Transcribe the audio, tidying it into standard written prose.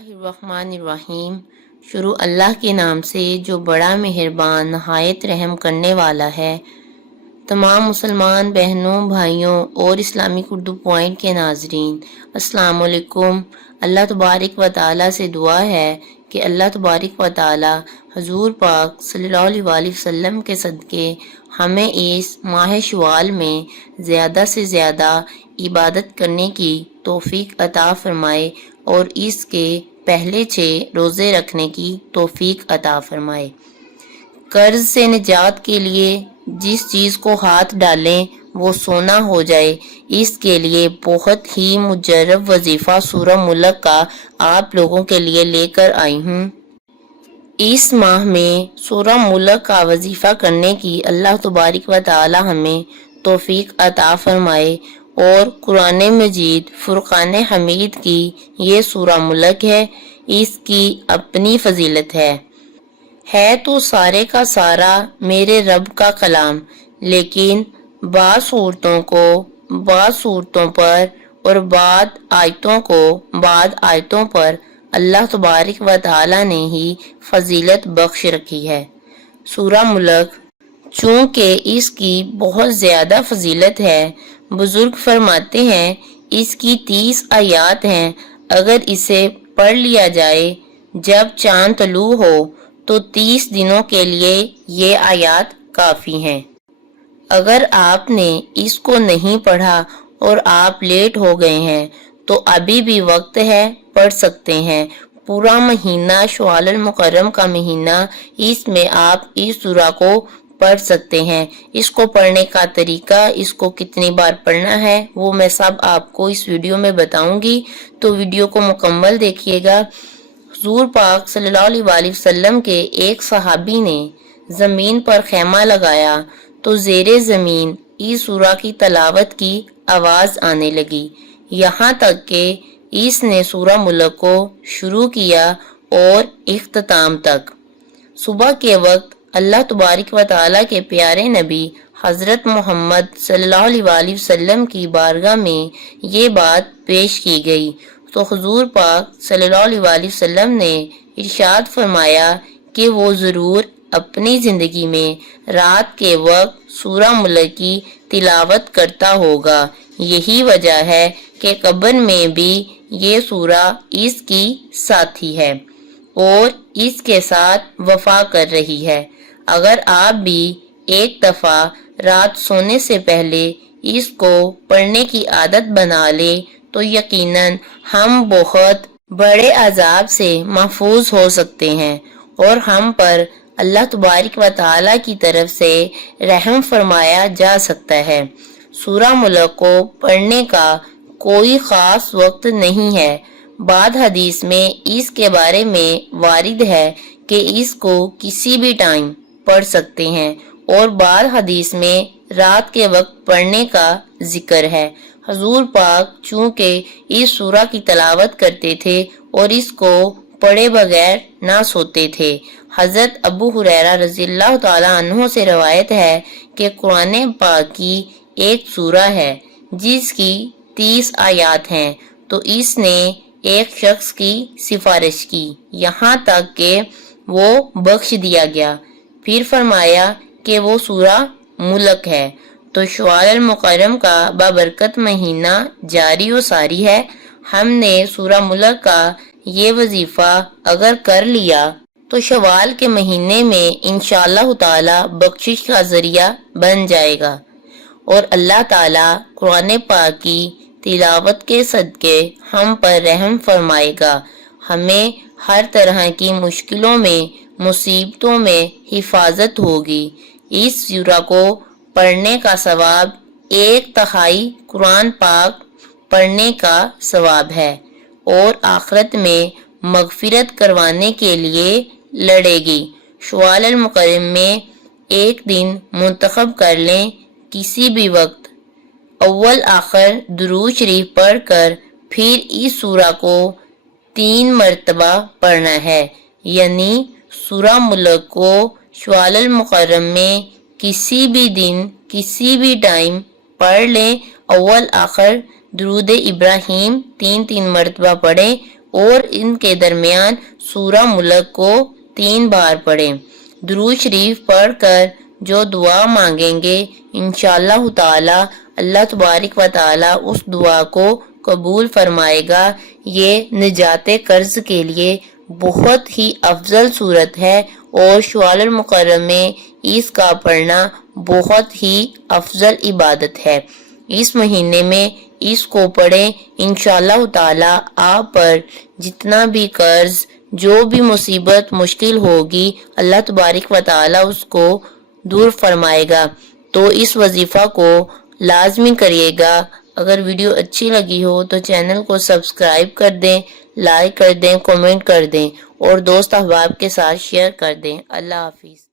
बिस्मिल्लाहिर्रहमानिर्रहीम। शुरू अल्लाह के नाम से जो बड़ा मेहरबान नहायत रहम करने वाला है। तमाम मुसलमान बहनों भाइयों और इस्लामिक उर्दू पॉइंट के नाजरीन अस्सलाम वालेकुम। अल्लाह तबारक व तआला से दुआ है कि अल्लाह तबारक व तआला हुजूर पाक सल्लल्लाहु अलैहि वसल्लम के सदके हमें इस माह शवाल में ज़्यादा से ज़्यादा इबादत करने की तौफीक अता फरमाए और इसके पहले 6 रोज़े रखने की तौफीक अता फरमाए। कर्ज से निजात के लिए जिस चीज़ को हाथ डालें वो सोना हो जाए, इसके लिए बहुत ही मुजर्रब वजीफ़ा सूरह मुल्क का आप लोगों के लिए लेकर आई हूँ। इस माह में सूरह मुल्क का वजीफ़ा करने की अल्लाह तबारक व तआला हमें तौफीक अता फरमाए और कुरान मजीद फुरकान हमीद की ये सूरह मुल्क है। इसकी अपनी फजीलत है तो सारे का सारा मेरे रब का कलाम, लेकिन बाद सूरतों पर और बाद आयतों पर अल्लाह तबारक व तआला ने ही फजीलत बख्श रखी है। सूरह मुल्क चूँकि इसकी बहुत ज़्यादा फजीलत है, बुजुर्ग फरमाते हैं इसकी 30 आयात हैं। अगर इसे पढ़ लिया जाए जब चांद तलू हो तो 30 दिनों के लिए ये आयात काफ़ी हैं। अगर आपने इसको नहीं पढ़ा और आप लेट हो गए हैं तो अभी भी वक्त है, पढ़ सकते हैं। पूरा महीना शवाल मुकर्रम का महीना, इसमें आप इस सूरा को पढ़ सकते हैं। इसको पढ़ने का तरीका, इसको कितनी बार पढ़ना है, वो मैं सब आपको इस वीडियो में बताऊंगी, तो वीडियो को मुकम्मल देखिएगा। हुजूर पाक सल्लल्लाहु अलैहि वसल्लम के एक सहाबी ने ज़मीन पर खैमा लगाया तो ज़ेरे ज़मीन इस सूरा की तलावत की आवाज़ आने लगी, यहाँ तक कि इसने सूरह मुल्क को शुरू किया और इख्तिताम तक। सुबह के वक्त अल्लाह तबारक व तआला के प्यारे नबी हज़रत मोहम्मद सल्लल्लाहु अलैहि वसल्लम की बारगाह में ये बात पेश की गई तो हुजूर पाक सल्लल्लाहु अलैहि वसल्लम ने इरशाद फरमाया कि वो ज़रूर अपनी ज़िंदगी में रात के वक्त सूरह मुल्क की तिलावत करता होगा। यही वजह है कि कब्र में भी ये सूरा इसकी साथी है और इसके साथ वफा कर रही है। अगर आप भी एक दफ़ा रात सोने से पहले इसको पढ़ने की आदत बना ले तो यकीनन हम बहुत बड़े अजाब से महफूज हो सकते हैं और हम पर अल्लाह तबारक व तआला की तरफ से रहम फरमाया जा सकता है। सूरह मुल्क को पढ़ने का कोई ख़ास वक्त नहीं है। बाद हदीस में इसके बारे में वारिद है कि इसको किसी भी टाइम पढ़ सकते हैं और बाद हदीस में रात के वक्त पढ़ने का जिक्र है। हुजूर पाक चूँकि इस सूरा की तलावत करते थे और इसको पढ़े बगैर ना सोते थे। हज़रत अबू हुरैरा रज़ियल्लाहु ताला अन्हु से रवायत है कि कुरान पाक की एक सूरा है जिसकी 30 आयात हैं, तो इसने एक शख्स की सिफारिश की यहाँ तक कि वो बख्श दिया गया। फिर फरमाया कि वो सूरह मुल्क है। तो शवाल मुकर्रम का बाबरकत महीना जारी व सारी है। हमने सूरह मुल्क का ये वजीफ़ा अगर कर लिया तो शवाल के महीने में इंशाअल्लाह ताला बख्शिश का जरिया बन जाएगा और अल्लाह ताला कुरान पाक की तिलावत के सदके हम पर रहम फरमाएगा। हमें हर तरह की मुश्किलों में मुसीबतों में हिफाजत होगी। इस सूरा को पढ़ने का सवाब 1/3 कुरान पाक पढ़ने का सवाब है और आखिरत में मगफिरत करवाने के लिए लड़ेगी। शवाल मुकर्रम में एक दिन मुंतखब कर लें, किसी भी वक्त अव्वल आखिर दुरूद शरीफ पढ़कर फिर इस सूरा को 3 मरतबा पढ़ना है। यानी सूरह मुल्क को शवाल मुकर्रम में किसी भी दिन किसी भी टाइम पढ़ लें। अव्वल आखिर दुरूद इब्राहिम 3 मरतबा पढ़ें اور ان کے درمیان سورہ ملک کو 3 بار پڑھیں۔ درود شریف پڑھ کر جو دعا مانگیں گے انشاءاللہ تعالی اللہ تبارک و تعالی اس دعا کو قبول فرمائے گا۔ یہ نجات قرض کے لیے بہت ہی افضل صورت ہے اور شوال المکرم میں اس کا پڑھنا بہت ہی افضل عبادت ہے۔ اس مہینے میں اس کو پڑھیں، انشاءاللہ تعالی آپ پر جتنا بھی قرض، جو بھی مصیبت مشکل ہوگی اللہ تبارک و تعالی اس کو دور فرمائے گا۔ تو اس وظیفہ کو لازمی کریے گا۔ اگر ویڈیو اچھی لگی ہو تو چینل کو سبسکرائب کر دیں، لائک کر دیں، کمنٹ کر دیں اور دوست احباب کے ساتھ شیئر کر دیں۔ اللہ حافظ۔